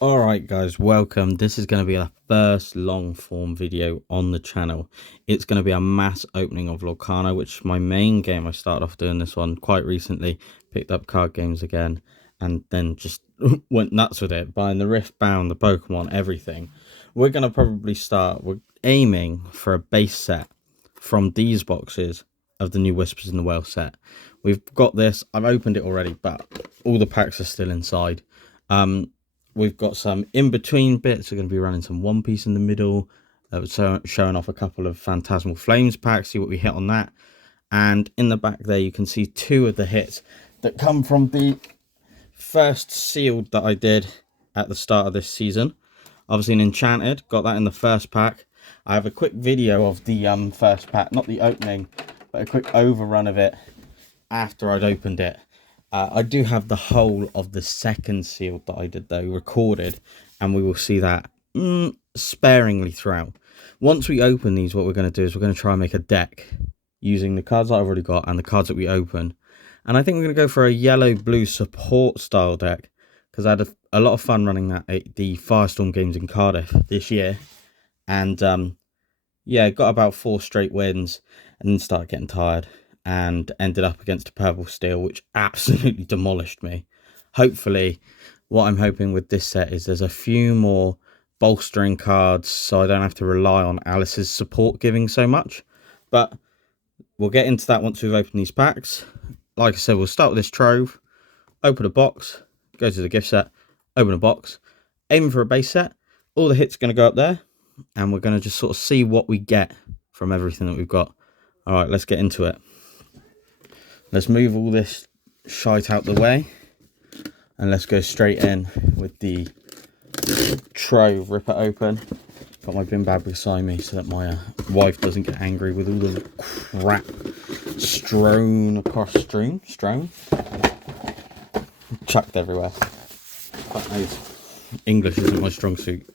Alright guys, welcome. This is going to be our first long form video on the channel. It's going to be a mass opening of Lorcana, which is my main game. I started off doing this one quite recently, picked up card games again, and then just went nuts with it, buying the Rift Bound, the Pokemon, everything. We're going to probably we're aiming for a base set from these boxes of the new Whispers in the Well set. We've got this, I've opened it already, but all the packs are still inside. We've got some in-between bits. We're going to be running some One Piece in the middle. So showing off a couple of Phantasmal Flames packs. See what we hit on that. And in the back there, you can see two of the hits that come from the first sealed that I did at the start of this season. Obviously an Enchanted. Got that in the first pack. I have a quick video of the first pack. Not the opening, but a quick overrun of it after I'd opened it. I do have the whole of the second sealed that I did though recorded, and we will see that sparingly throughout. Once we open these, what we're going to do is we're going to try and make a deck using the cards that I've already got and the cards that we open. And I think we're going to go for a yellow-blue support style deck, because I had a lot of fun running that at the Firestorm games in Cardiff this year. And yeah, got about 4 straight wins and then started getting tired. And ended up against a purple steel, which absolutely demolished me. Hopefully, what I'm hoping with this set is there's a few more bolstering cards, so I don't have to rely on Alice's support giving so much. But we'll get into that once we've opened these packs. Like I said, we'll start with this trove, open a box, go to the gift set, open a box, aiming for a base set. All the hits are going to go up there, and we're going to just sort of see what we get from everything that we've got. All right, let's get into it. Let's move all this shite out the way, and let's go straight in with the trove. Rip it open. Got my bin bag beside me so that my wife doesn't get angry with all the crap strewn across strewn chucked everywhere. English isn't my strong suit.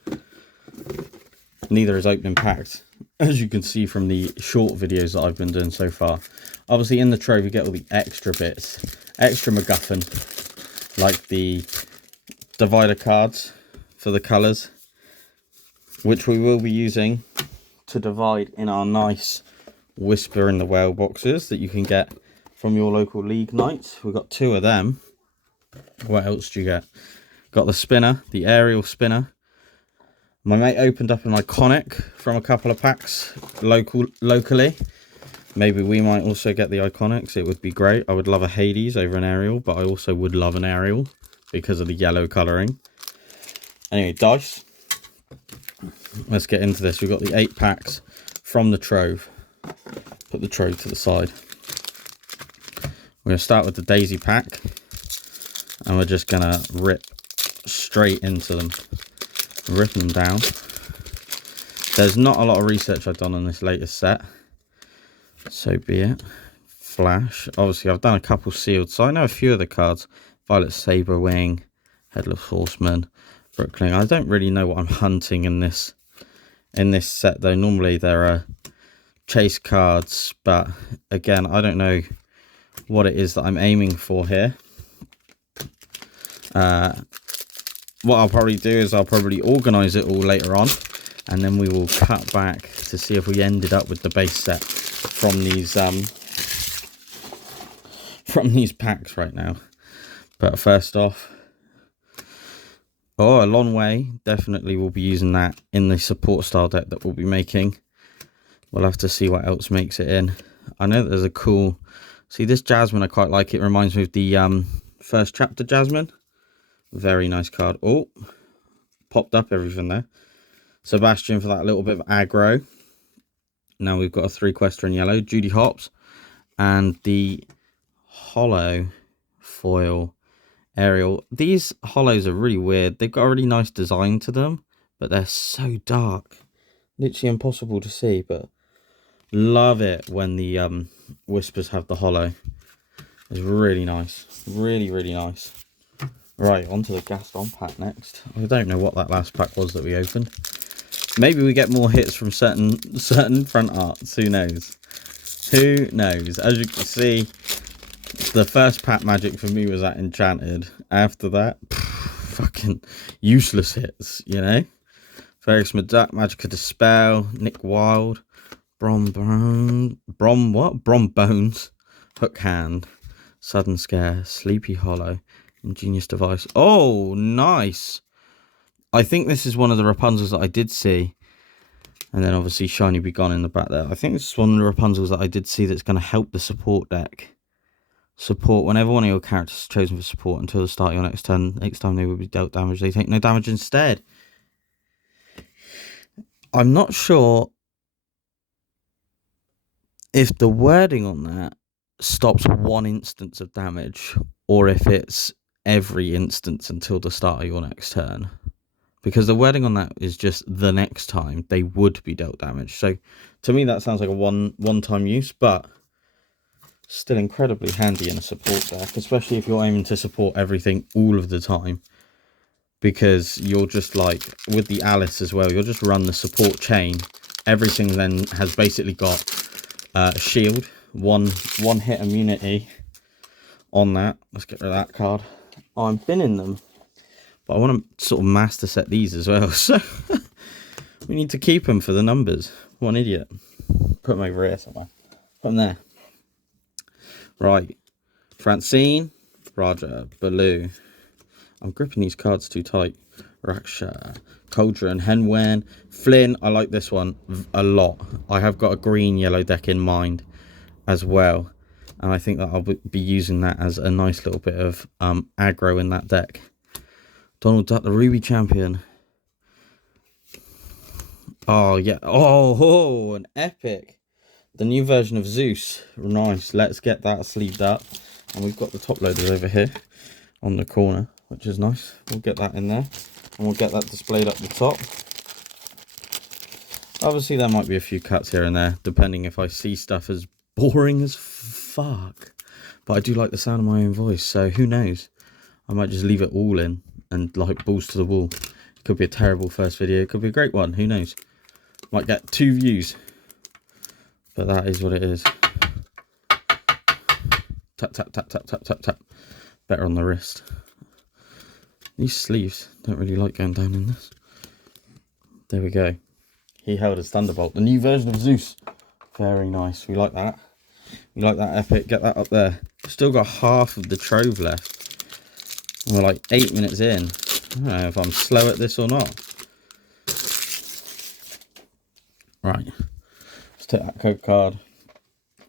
Neither is opening packs, as you can see from the short videos that I've been doing so far. Obviously in the trove you get all the extra bits, extra MacGuffin, like the divider cards for the colours, which we will be using to divide in our nice Whisper in the Well boxes that you can get from your local league nights. We've got 2 of them. What else do you get? Got the spinner, the aerial spinner. My mate opened up an iconic from a couple of packs locally. Maybe we might also get the iconics. It would be great. I would love a Hades over an aerial, but I also would love an aerial because of the yellow colouring. Anyway, dice. Let's get into this. We've got the 8 packs from the trove. Put the trove to the side. We're going to start with the Daisy pack, and we're just going to rip straight into them. Ripping them down. There's not a lot of research I've done on this latest set, so be it. Flash. Obviously I've done a couple sealed, so I know a few of the cards. Violet Saberwing, Headless Horseman, Brookling. I don't really know what I'm hunting in this set though. Normally there are chase cards, but again I don't know what it is that I'm aiming for here. What I'll probably do is I'll probably organise it all later on, and then we will cut back to see if we ended up with the base set from these packs right now. But first off, a long way. Definitely will be using that in the support style deck that we'll be making. We'll have to see what else makes it in. I know that there's a cool... See, this Jasmine, I quite like it. Reminds me of the first chapter Jasmine. Very nice card. Oh, popped up everything there. Sebastian for that little bit of aggro. Now we've got a 3-quester in yellow. Judy Hopps. And the hollow foil aerial. These hollows are really weird. They've got a really nice design to them, but they're so dark. Literally impossible to see, but love it when the Whispers have the hollow. It's really nice. Really, really nice. Right, onto the Gaston pack next. I don't know what that last pack was that we opened. Maybe we get more hits from certain front arts. Who knows? Who knows? As you can see, the first pack magic for me was that Enchanted. After that, fucking useless hits, you know. Various Magica Dispel, Nick Wild, Brombones, Hook Hand, Sudden Scare, Sleepy Hollow, Ingenious Device. Oh, nice. I think this is one of the Rapunzels that I did see. And then obviously Shiny Be Gone in the back there. I think this is one of the Rapunzels that I did see that's going to help the support deck. Support, whenever one of your characters is chosen for support until the start of your next turn, next time they will be dealt damage, they take no damage instead. I'm not sure if the wording on that stops one instance of damage or if it's every instance until the start of your next turn. Because the wording on that is just the next time they would be dealt damage. So to me that sounds like a one-time use, but still incredibly handy in a support deck, especially if you're aiming to support everything all of the time. Because you're just like, with the Alice as well, you'll just run the support chain. Everything then has basically got shield, one hit immunity on that. Let's get rid of that card. Oh, I'm binning them. But I want to sort of master set these as well. So we need to keep them for the numbers. What an idiot. Put them over here somewhere. Put them there. Right. Francine, Raja, Baloo. I'm gripping these cards too tight. Raksha, Cauldron, Henwen, Flynn. I like this one a lot. I have got a green yellow deck in mind as well. And I think that I'll be using that as a nice little bit of aggro in that deck. Donald Duck, the Ruby Champion. Oh, yeah. Oh, an epic. The new version of Zeus. Nice. Let's get that sleeved up. And we've got the top loaders over here on the corner, which is nice. We'll get that in there. And we'll get that displayed up the top. Obviously, there might be a few cuts here and there, depending if I see stuff as boring as fuck. But I do like the sound of my own voice, so who knows? I might just leave it all in and like balls to the wall. It could be a terrible first video. It could be a great one. Who knows? Might get 2 views. But that is what it is. Tap, tap, tap, tap, tap, tap, tap. Better on the wrist. These sleeves don't really like going down in this. There we go. He held his Thunderbolt. The new version of Zeus. Very nice. We like that. We like that epic. Get that up there. Still got half of the trove left. And we're like 8 minutes in. I don't know if I'm slow at this or not. Right. Let's take that code card.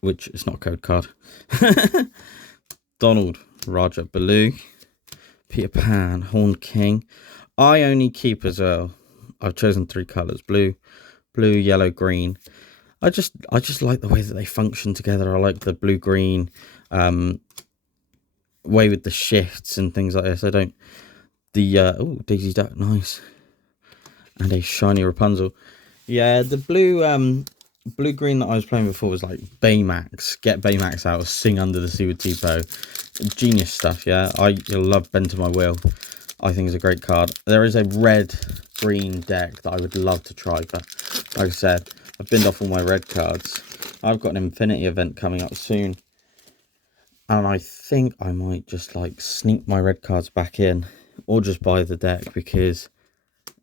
Which is not a code card. Donald, Roger, Baloo, Peter Pan, Horned King. I only keep as well. I've chosen 3 colours. Blue, yellow, green. I just like the way that they function together. I like the blue-green way with the shifts and things like this. I don't... oh, Daisy Duck, nice. And a shiny Rapunzel. Yeah, the blue-green that I was playing before was like Baymax. Get Baymax out, sing Under the Sea with Tipo. Genius stuff, yeah. I love Bend to My Will. I think it's a great card. There is a red-green deck that I would love to try, but like I said, I've binned off all my red cards. I've got an Infinity event coming up soon. And I think I might just like sneak my red cards back in or just buy the deck because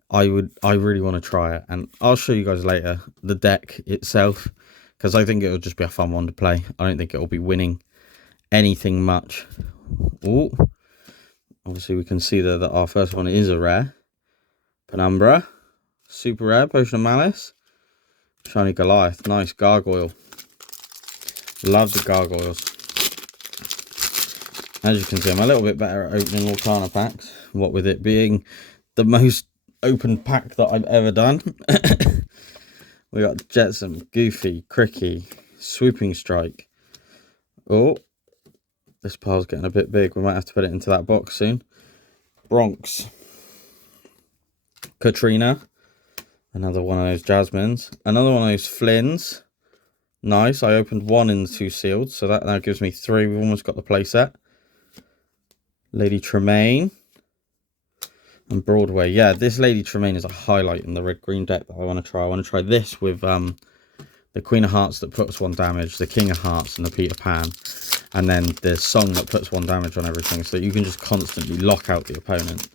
I really want to try it. And I'll show you guys later the deck itself because I think it'll just be a fun one to play. I don't think it'll be winning anything much. Oh, obviously we can see there that our first one is a rare. Penumbra, super rare, Potion of Malice, shiny Goliath, nice Gargoyle. Love the gargoyles. As you can see, I'm a little bit better at opening Lorcana packs. What with it being the most open pack that I've ever done. We got Jetsam, Goofy, Cricky, Swooping Strike. Oh, this pile's getting a bit big. We might have to put it into that box soon. Bronx, Katrina, another one of those Jasmines, another one of those Flynns. Nice. I opened 1 in the 2 sealed, so that now gives me 3. We've almost got the playset. Lady Tremaine and Broadway. Yeah, this Lady Tremaine is a highlight in the red-green deck that I want to try. I want to try this with the Queen of Hearts that puts 1 damage, the King of Hearts and the Peter Pan, and then the song that puts 1 damage on everything, so that you can just constantly lock out the opponent.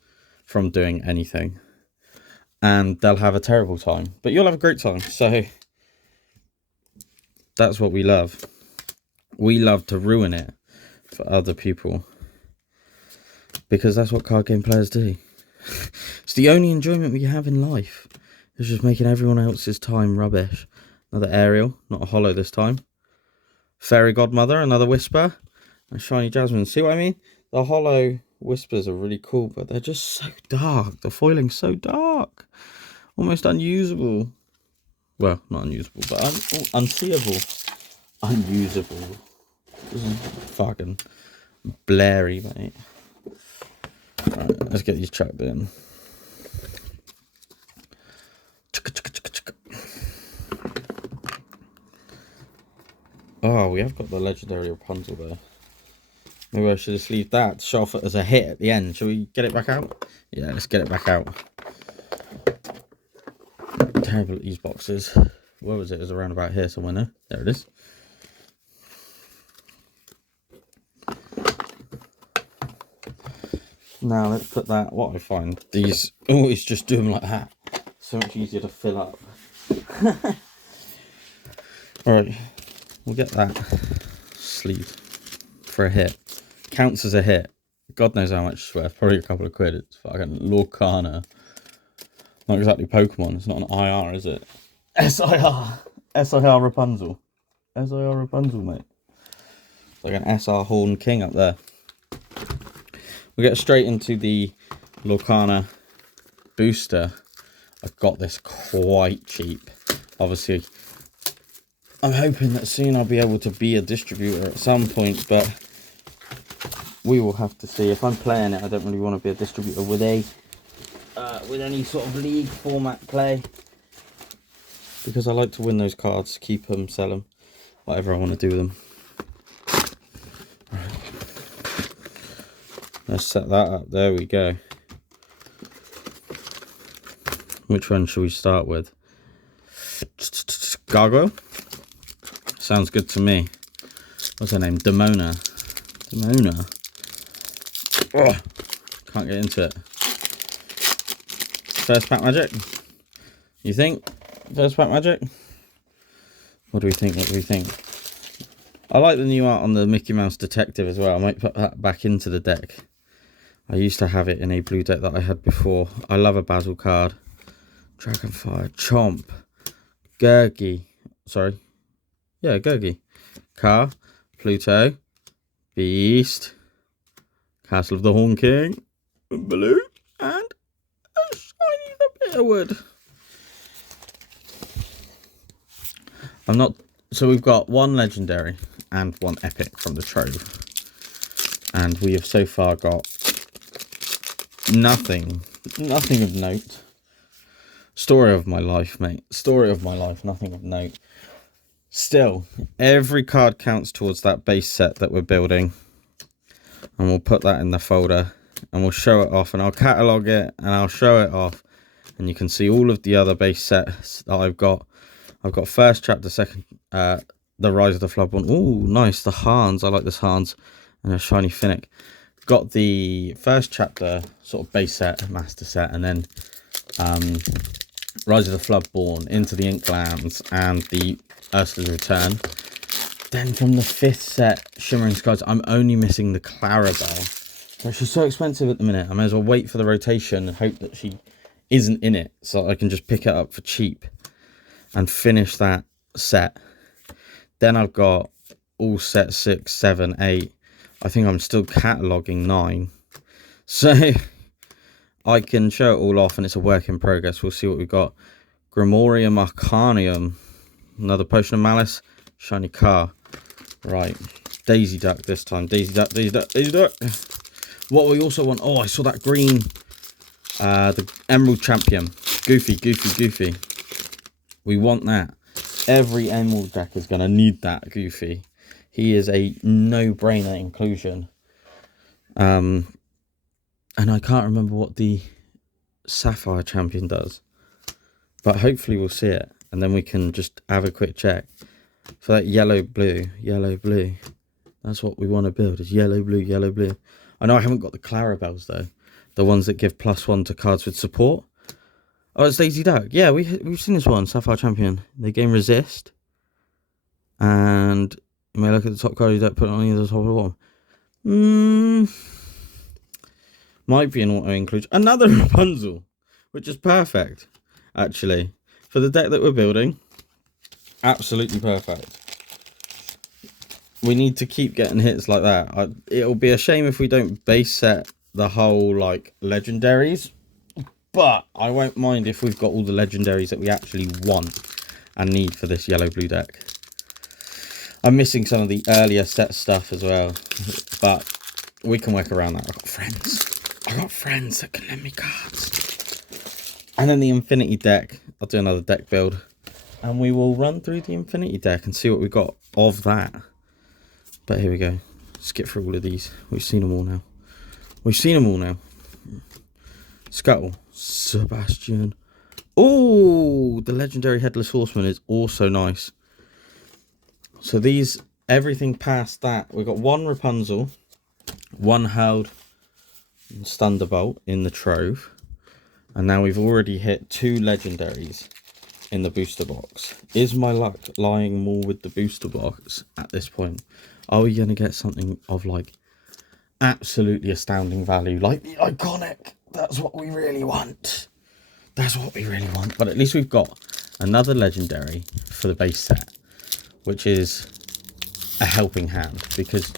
from doing anything. And they'll have a terrible time. But you'll have a great time. So that's what we love. We love to ruin it for other people. Because that's what card game players do. It's the only enjoyment we have in life. It's just making everyone else's time rubbish. Another Ariel, not a holo this time. Fairy Godmother, another Whisper. And Shiny Jasmine. See what I mean? The holo Whispers are really cool, but they're just so dark. The foiling's so dark. Almost unusable. Well, not unusable, but unseeable. Unusable. This is fucking blurry, mate. Alright, let's get these chucked in. Oh, we have got the legendary Rapunzel there. Maybe I should just leave that to show off it as a hit at the end. Shall we get it back out? Yeah, let's get it back out. Terrible at these boxes. Where was it? It was around about here somewhere, no? There it is. Now let's put that. What I find, these always just do them like that. So much easier to fill up. Alright, we'll get that sleeve for a hit. Counts as a hit. God knows how much it's worth. Probably a couple of quid. It's fucking Lorcana. Not exactly Pokemon. It's not an IR, is it? SIR. SIR Rapunzel. SIR Rapunzel, mate. It's like an SR Horn King up there. We'll get straight into the Lorcana booster. I got this quite cheap. Obviously, I'm hoping that soon I'll be able to be a distributor at some point, but we will have to see. If I'm playing it, I don't really want to be a distributor with any sort of league format play, because I like to win those cards, keep them, sell them, whatever I want to do with them. Let's set that up. There we go. Which one should we start with? Gargoyle? Sounds good to me. What's her name? Demona. Demona. Oh, can't get into it. First pack magic? You think? First pack magic? What do we think? What do we think? I like the new art on the Mickey Mouse Detective as well. I might put that back into the deck. I used to have it in a blue deck that I had before. I love a Basil card. Dragonfire, Chomp, Gurgi. Sorry. Yeah, Gurgi. Car, Pluto, Beast, Castle of the Horn King, Blue, and a shiny the Bitterwood. I'm not. So we've got one legendary and one epic from the trove. And we have so far got nothing of note. Story of my life, mate. Story of my life, nothing of note. Still, every card counts towards that base set that we're building. And we'll put that in the folder. And we'll show it off. And I'll catalogue it. And I'll show it off. And you can see all of the other base sets that I've got. I've got first chapter, second, the Rise of the Flood one. Ooh, nice. The Hans. I like this Hans. And a shiny Finnick. Got the first chapter sort of base set, master set, and then Rise of the Floodborn, Into the Inklands, and the Ursula's Return. Then from the fifth set, Shimmering Skies, I'm only missing the Clarabelle. But she's so expensive at the minute. I may as well wait for the rotation and hope that she isn't in it, so I can just pick it up for cheap and finish that set. Then I've got all set 6, 7, 8. I think I'm still cataloguing 9. So I can show it all off and it's a work in progress. We'll see what we've got. Grimorium Arcanium. Another Potion of Malice. Shiny car. Right. Daisy Duck this time. Daisy Duck, Daisy Duck, Daisy Duck. What we also want... Oh, I saw that green. The Emerald Champion. Goofy, Goofy, Goofy. We want that. Every Emerald deck is going to need that Goofy. He is a no-brainer inclusion. And I can't remember what the Sapphire Champion does. But hopefully we'll see it. And then we can just have a quick check. For that yellow, blue, yellow, blue. That's what we want to build, is yellow, blue, yellow, blue. I know I haven't got the Clarabelles, though. the ones that give +1 to cards with support. Oh, it's Daisy Duck. Yeah, we've seen this one, Sapphire Champion. They gain resist. And you may look at the top card, you don't put it on either the top or the bottom. Might be an auto inclusion. Another Rapunzel, which is perfect, actually. For the deck that we're building, absolutely perfect. We need to keep getting hits like that. It'll be a shame if we don't base set the whole, like, legendaries. But I won't mind if we've got all the legendaries that we actually want and need for this yellow-blue deck. I'm missing some of the earlier set stuff as well. But we can work around that. I've got friends that can lend me cards. And then the Infinity deck. I'll do another deck build. And we will run through the Infinity deck and see what we got of that. But here we go. Skip through all of these. We've seen them all now. Scuttle. Sebastian. Oh, the legendary Headless Horseman is also nice. So these, everything past that. We've got one Rapunzel, one Held and Thunderbolt in the Trove. And now we've already hit 2 legendaries in the booster box. Is my luck lying more with the booster box at this point? Are we going to get something of like absolutely astounding value, like the iconic? That's what we really want. But at least we've got another legendary for the base set, which is a helping hand, because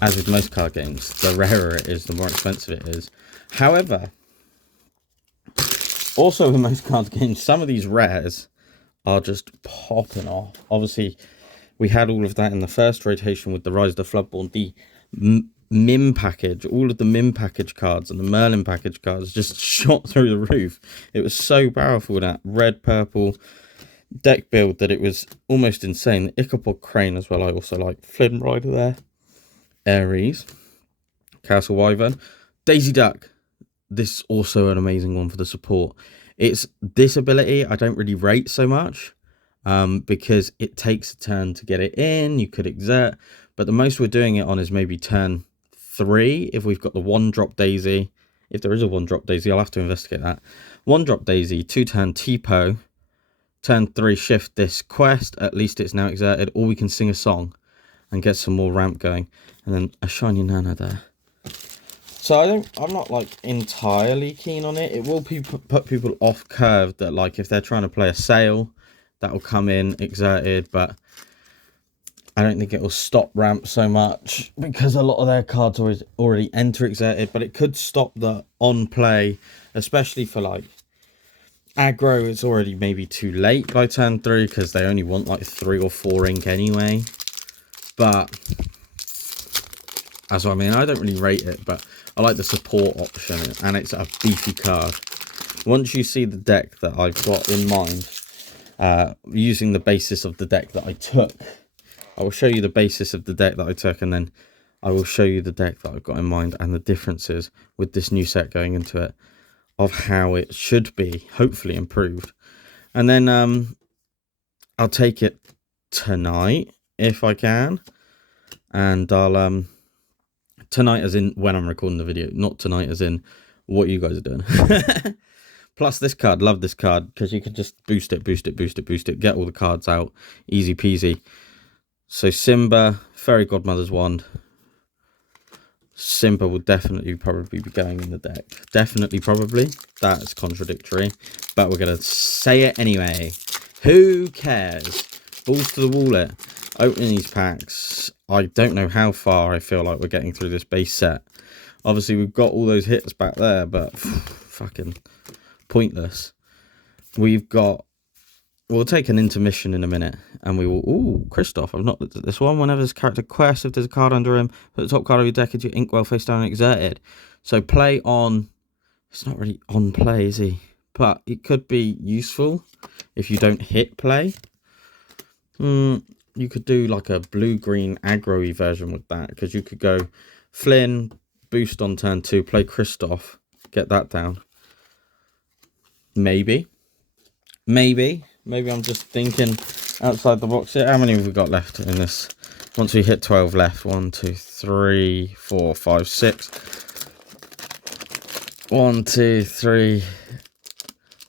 as with most card games, the rarer it is, the more expensive it is. However, also in most card games, some of these rares are just popping off. Obviously, we had all of that in the first rotation with the Rise of the Floodborn. The Mim package, all of the Mim package cards and the Merlin package cards just shot through the roof. It was so powerful, that red, purple deck build, that it was almost insane. The Ichabod Crane as well, I also like. Flynn Rider there. Ares. Castle Wyvern. Daisy Duck. This is also an amazing one for the support. It's this ability I don't really rate so much, because it takes a turn to get it in. You could exert, but the most we're doing it on is maybe turn 3 if we've got the 1-drop Daisy. If there is a 1-drop Daisy, I'll have to investigate that. 1-drop Daisy, 2-turn Tipo, turn 3 shift this quest, at least it's now exerted, or we can sing a song and get some more ramp going. And then a shiny Nana there. So I'm not like entirely keen on it. It will put people off curve, that like if they're trying to play a sail, that will come in exerted, but I don't think it will stop ramp so much, because a lot of their cards already enter exerted. But it could stop the on play, especially for like aggro. It's already maybe too late by turn 3, because they only want like 3 or 4 ink anyway. But that's what I mean. I don't really rate it, but I like the support option, and it's a beefy card. Once you see the deck that I've got in mind, using the basis of the deck that I took, I will show you the basis of the deck that I took, and then I will show you the deck that I've got in mind and the differences with this new set going into it, of how it should be, hopefully improved. And then I'll take it tonight if I can, and I'll tonight as in when I'm recording the video, not tonight as in what you guys are doing. Plus this card, love this card, because you can just boost it, get all the cards out, easy peasy. So Simba, Fairy Godmother's Wand. Simba will definitely probably be going in the deck. Definitely, probably. That's contradictory, but we're going to say it anyway. Who cares? Balls to the wallet. Opening these packs. I don't know how far I feel like we're getting through this base set. Obviously, we've got all those hits back there, but fucking pointless. We'll take an intermission in a minute, and we will... Ooh, Kristoff. I've not looked at this one. Whenever there's a character quest, if there's a card under him, put the top card of your deck into your inkwell face down and exerted. So play on... It's not really on play, is he? But it could be useful if you don't hit play. You could do like a blue-green aggro-y version with that, because you could go Flynn, boost on turn 2, play Kristoff, get that down. Maybe I'm just thinking outside the box here. How many have we got left in this? Once we hit 12 left, 1, 2, 3, 4, 5, 6. 1, 2, 3.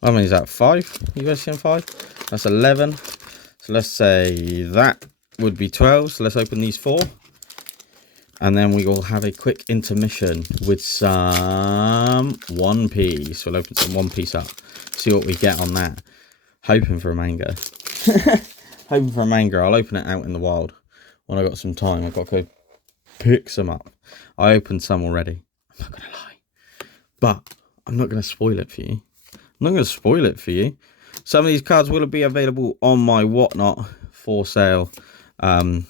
How many is that? 5? You guys seeing 5? That's 11. So let's say that would be 12. So let's open these 4. And then we will have a quick intermission with some One Piece. We'll open some One Piece up. See what we get on that. Hoping for a manga. Hoping for a manga. I'll open it out in the wild when I got some time. I've got to go pick some up. I opened some already. I'm not going to lie. But I'm not going to spoil it for you. I'm not going to spoil it for you. Some of these cards will be available on my whatnot for sale. I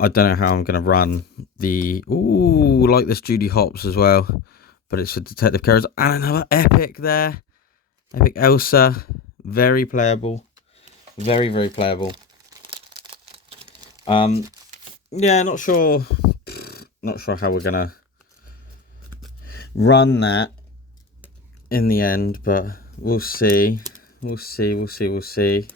don't know how I'm going to run the... Ooh, like this Judy Hopps as well. But it's a Detective Character. And another Epic there. Epic Elsa. Very playable. Very, very playable. Yeah, not sure. Not sure how we're going to run that in the end. But we'll see. We'll see.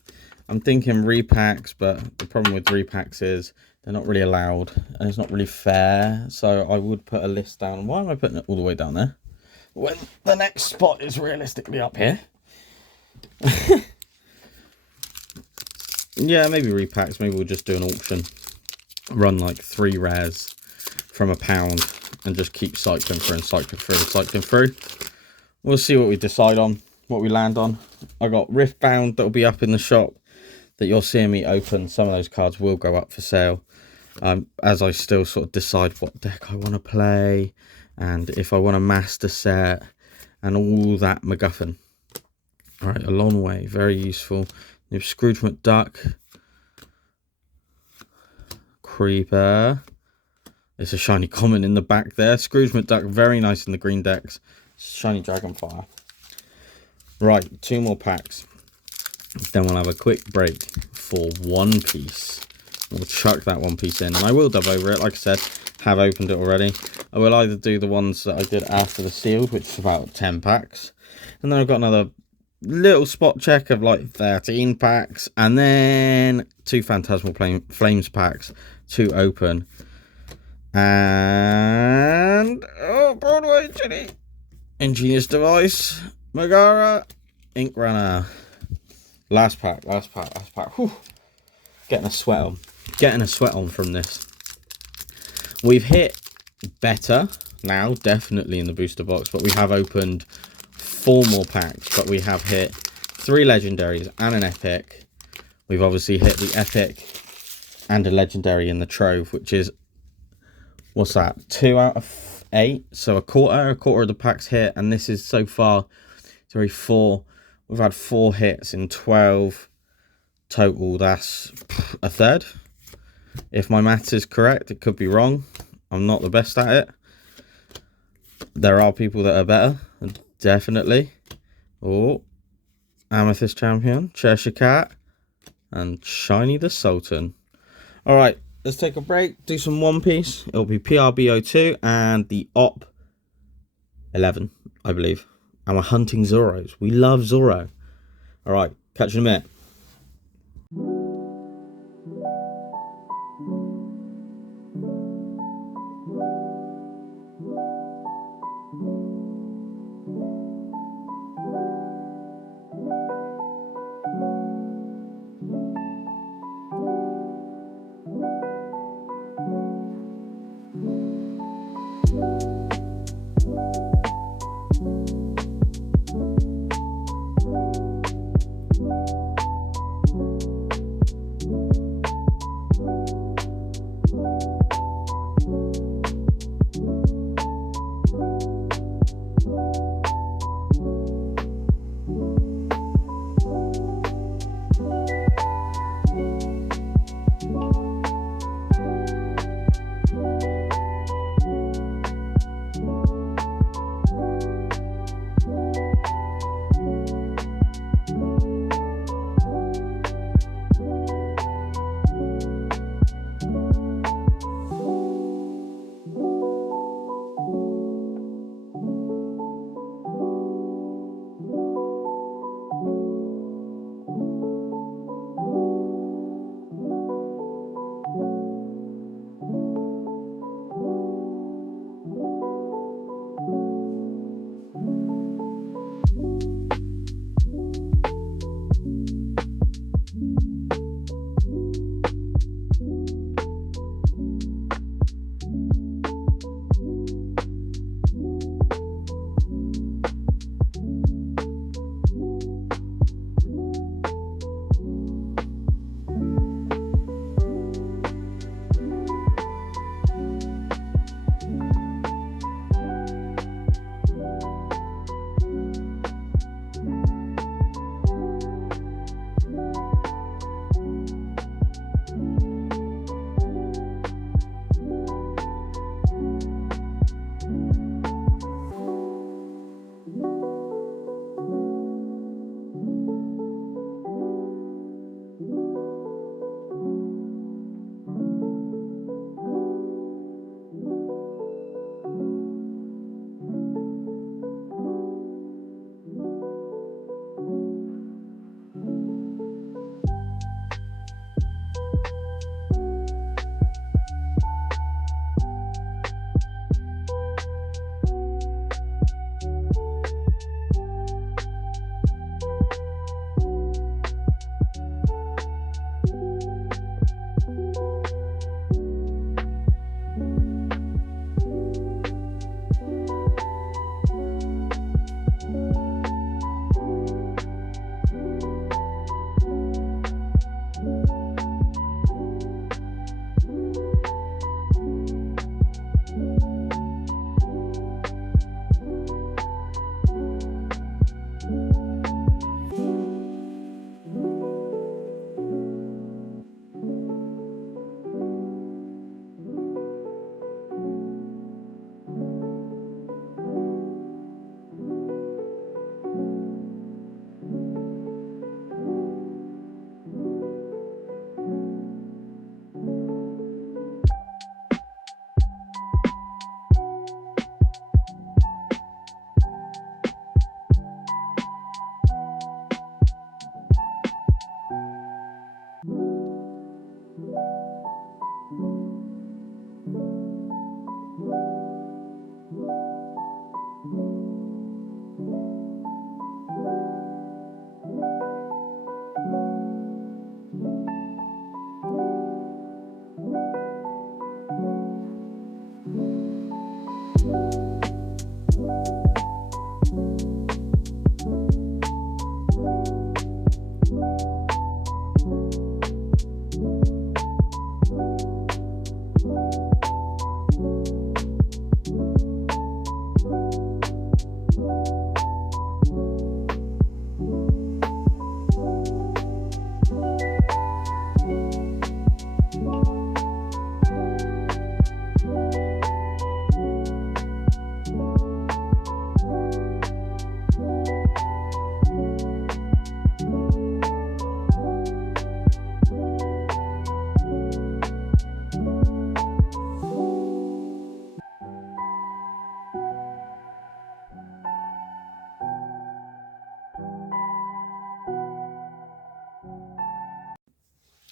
I'm thinking repacks. But the problem with repacks is... they're not really allowed, and it's not really fair. So I would put a list down. Why am I putting it all the way down there when the next spot is realistically up here? Yeah, maybe repacks. Maybe we'll just do an auction. Run like 3 rares from £1 and just keep cycling through and cycling through and cycling through. We'll see what we decide on, what we land on. I got Riftbound that'll be up in the shop that you're seeing me open. Some of those cards will go up for sale. As I still sort of decide what deck I want to play and if I want a master set and all that MacGuffin. All right, a long way, very useful. You have Scrooge McDuck, Creeper. There's a shiny common in the back there. Scrooge McDuck, very nice in the green decks. Shiny Dragonfire. Right, 2 more packs. Then we'll have a quick break for One Piece. We'll chuck that One Piece in, and I will dub over it. Like I said, have opened it already. I will either do the ones that I did after the sealed, which is about 10 packs, and then I've got another little spot check of like 13 packs, and then 2 Phantasmal Flames packs to open. And oh, Broadway Jenny, Ingenious Device, Megara, Ink Runner. Last pack. Whew. Getting a sweat on from this. We've hit better now, definitely in the booster box, but we have opened 4 more packs, but we have hit 3 legendaries and an epic. We've obviously hit the epic and a legendary in the trove, which is, what's that, 2 out of 8, so a quarter of the packs hit, and this is so far 4. We've had 4 hits in 12 total. That's a third. If my maths is correct, it could be wrong. I'm not the best at it. There are people that are better, definitely. Oh, Amethyst Champion, Cheshire Cat, and Shiny the Sultan. All right, let's take a break, do some One Piece. It'll be PRBO2 and the Op 11, I believe. And we're hunting Zoros. We love Zoro. All right, catch you in a minute.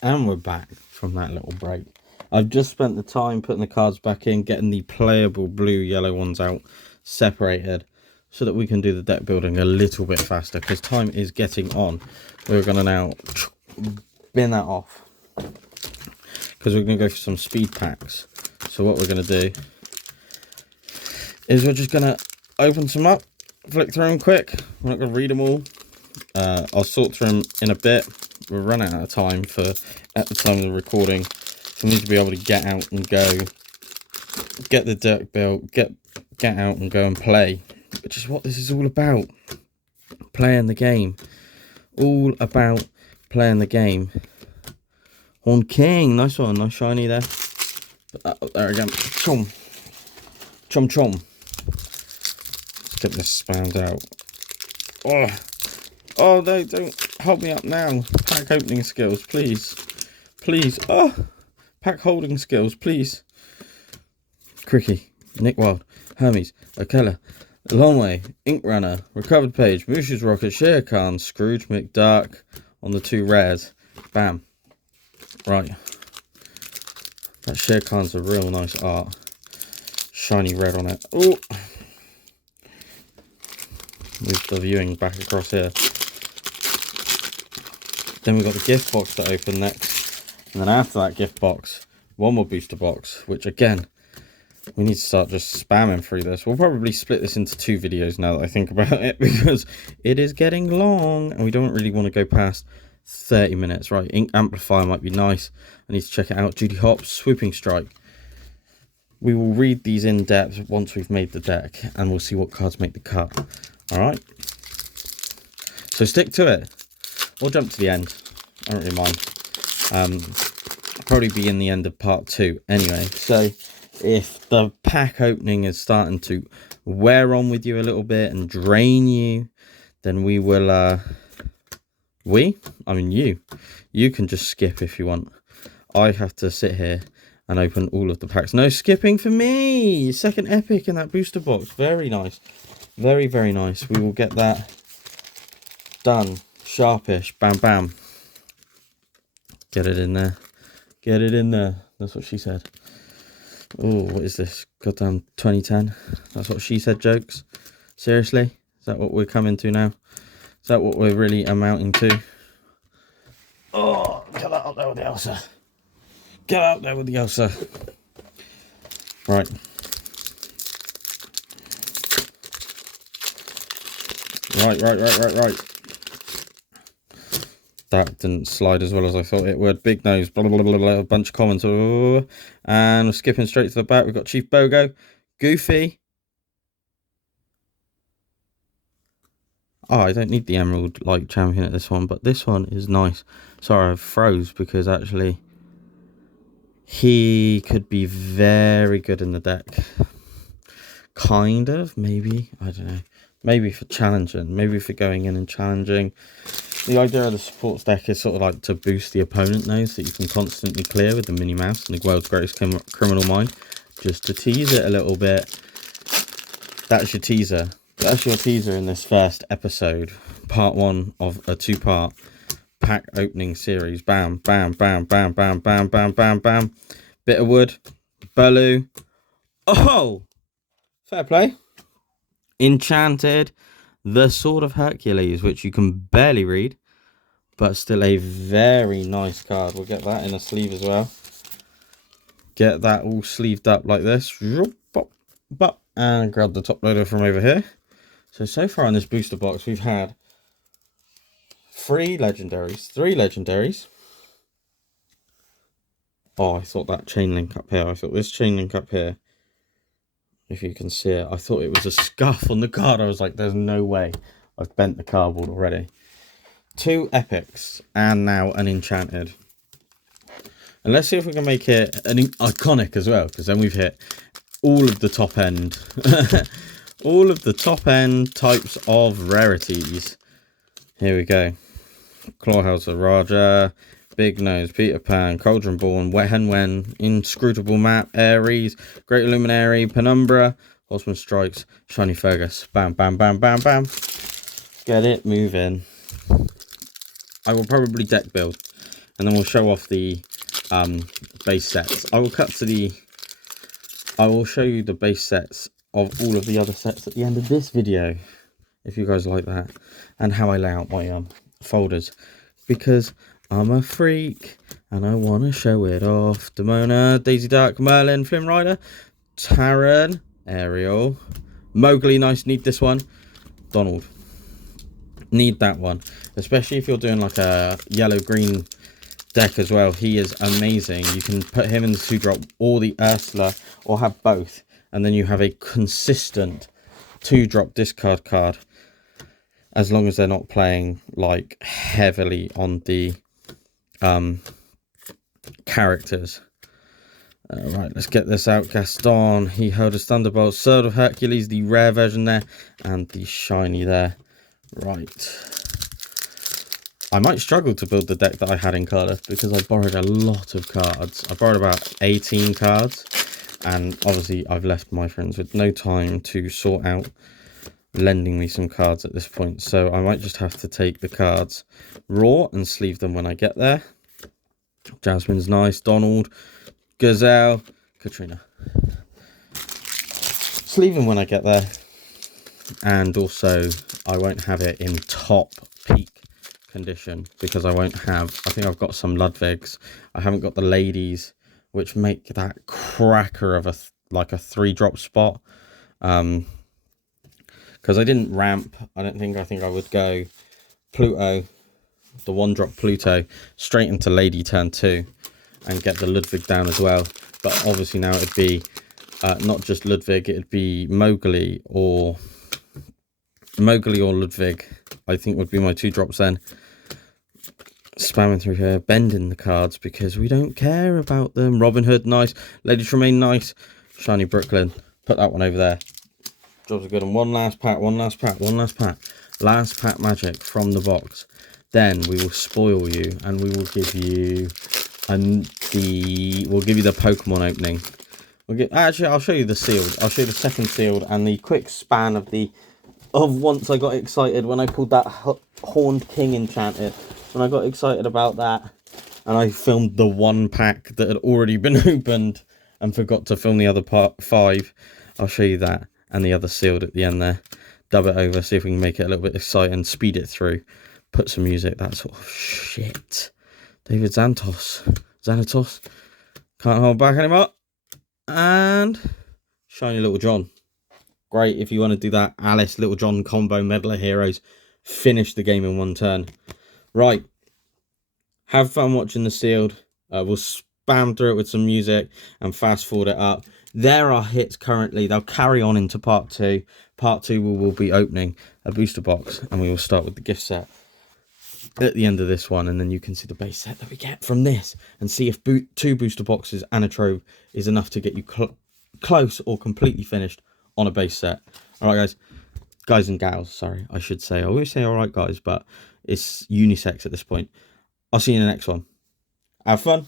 And we're back from that little break. I've just spent the time putting the cards back in, getting the playable blue yellow ones out separated so that we can do the deck building a little bit faster because time is getting on. We're going to now bin that off because we're going to go for some speed packs. So what we're going to do is we're just going to open some up, flick through them quick. We're not going to read them all. I'll sort through them in a bit. We're running out of time at the time of the recording. So we need to be able to get out and go, get the deck built, get out and go and play, which is what this is all about. Playing the game. All about playing the game. Horn King, nice one, nice shiny there. There again. Chom. Chom chom. Let's get this spammed out. Oh no, don't help me up now. Pack opening skills, please. Please. Oh, pack holding skills, please. Cricky, Nick Wild, Hermes, Okella, Longway, Ink Runner, Recovered Page, Moosh's Rocket, Shere Khan, Scrooge McDuck on the 2 rares. Bam. Right. That Shere Khan's a real nice art. Shiny red on it. Oh. Move the viewing back across here. Then we've got the gift box to open next. And then after that gift box, one more booster box, which again, we need to start just spamming through this. We'll probably split this into 2 videos now that I think about it, because it is getting long and we don't really want to go past 30 minutes. Right, Ink Amplifier might be nice. I need to check it out. Judy Hopps, Swooping Strike. We will read these in depth once we've made the deck and we'll see what cards make the cut. Alright. So stick to it. We'll jump to the end. I don't really mind. Probably be in the end of part 2 anyway. So if the pack opening is starting to wear on with you a little bit and drain you, then we will you can just skip if you want. I have to sit here and open all of the packs. No skipping for me. Second epic in that booster box. Very nice. Very, very nice. We will get that done. Sharpish. Bam, bam. Get it in there. Get it in there. That's what she said. Oh, what is this? Goddamn 2010. That's what she said jokes. Seriously? Is that what we're coming to now? Is that what we're really amounting to? Oh, get that out there with the Elsa. Get out there with the Elsa. Right. Right. That didn't slide as well as I thought it would. Big nose, blah, blah, blah, blah, a bunch of comments. And we're skipping straight to the back. We've got Chief Bogo, Goofy. Oh, I don't need the Emerald like champion at this one, but this one is nice. Sorry, I froze because actually he could be very good in the deck. Kind of, maybe. I don't know. Maybe for challenging. Maybe for going in and challenging. The idea of the supports deck is sort of like to boost the opponent nose that you can constantly clear with the Mini Mouse and the World's Greatest Criminal Mind. Just to tease it a little bit. That's your teaser. That's your teaser in this first episode. Part 1 of a 2-part pack opening series. Bam, bam, bam, bam, bam, bam, bam, bam, bam. Bit of wood. Baloo. Oh! Fair play. Enchanted. The Sword of Hercules, which you can barely read, but still a very nice card. We'll get that in a sleeve as well. Get that all sleeved up like this. And grab the top loader from over here. So far in this booster box, we've had 3 legendaries. Oh, I thought that chain link up here. I thought this chain link up here, if you can see it, I thought it was a scuff on the card. I was like, there's no way. I've bent the cardboard already. 2 epics and now an enchanted. And let's see if we can make it an iconic as well, because then we've hit all of the top end. All of the top end types of rarities. Here we go. Clawhauser, Raja, Big Nose, Peter Pan, Cauldron Born, Wet Hen Wen, Inscrutable Map, Ares, Great Luminary, Penumbra, Horseman Strikes, Shiny Fergus. Bam, bam, bam, bam, bam. Get it moving. I will probably deck build and then we'll show off the base sets. I will show you the base sets of all of the other sets at the end of this video, if you guys like that, and how I lay out my folders, because I'm a freak and I want to show it off. Demona, Daisy Duck, Merlin, Flynn Rider, Taran, Ariel, Mowgli, nice, need this one. Donald, need that one, especially if you're doing like a yellow-green deck as well. He is amazing. You can put him in the 2-drop or the Ursula, or have both, and then you have a consistent 2-drop discard card, as long as they're not playing like heavily on the characters. Right, let's get this out. Gaston, he held his Thunderbolt, Sword of Hercules, the rare version there, and the shiny there. Right, I might struggle to build the deck that I had in Cardiff, because I borrowed a lot of cards. I borrowed about 18 cards, and obviously I've left my friends with no time to sort out lending me some cards at this point, so I might just have to take the cards raw and sleeve them when I get there. Jasmine's nice, Donald, Gazelle, Katrina. Sleeve them when I get there, and also I won't have it in top peak condition, because I won't have, I think I've got some Ludwigs. I haven't got the ladies, which make that cracker of like a 3-drop spot. Because I didn't ramp, I think I would go Pluto, the 1-drop Pluto, straight into Lady turn 2 and get the Ludwig down as well. But obviously now it'd be not just Ludwig, it'd be Mowgli or Ludwig, I think would be my 2-drops then. Spamming through here, bending the cards because we don't care about them. Robin Hood, nice. Lady Tremaine, nice. Shiny Brooklyn, put that one over there. Jobs are good. And one last pack. Last pack magic from the box. Then we will spoil you, and we will give you the Pokemon opening. Actually, I'll show you the sealed. I'll show you the second sealed and the quick span of once I got excited when I pulled that Horned King enchanted. When I got excited about that, and I filmed the 1 pack that had already been opened and forgot to film the other 5. I'll show you that and the other sealed at the end there. Dub it over, see if we can make it a little bit exciting, speed it through, put some music, that sort of shit. David Xanatos, can't hold back anymore. And shiny Little John. Great if you want to do that Alice Little John combo medal of heroes. Finish the game in 1 turn. Right. Have fun watching the sealed. We'll spam through it with some music and fast forward it up. There are hits currently. They'll carry on into part 2. Part 2 we will be opening a booster box, and we will start with the gift set at the end of this one, and then you can see the base set that we get from this and see if 2 booster boxes and a trove is enough to get you close or completely finished on a base set. All right, guys and gals, sorry, I should say. I always say all right, guys, but it's unisex at this point. I'll see you in the next one. Have fun.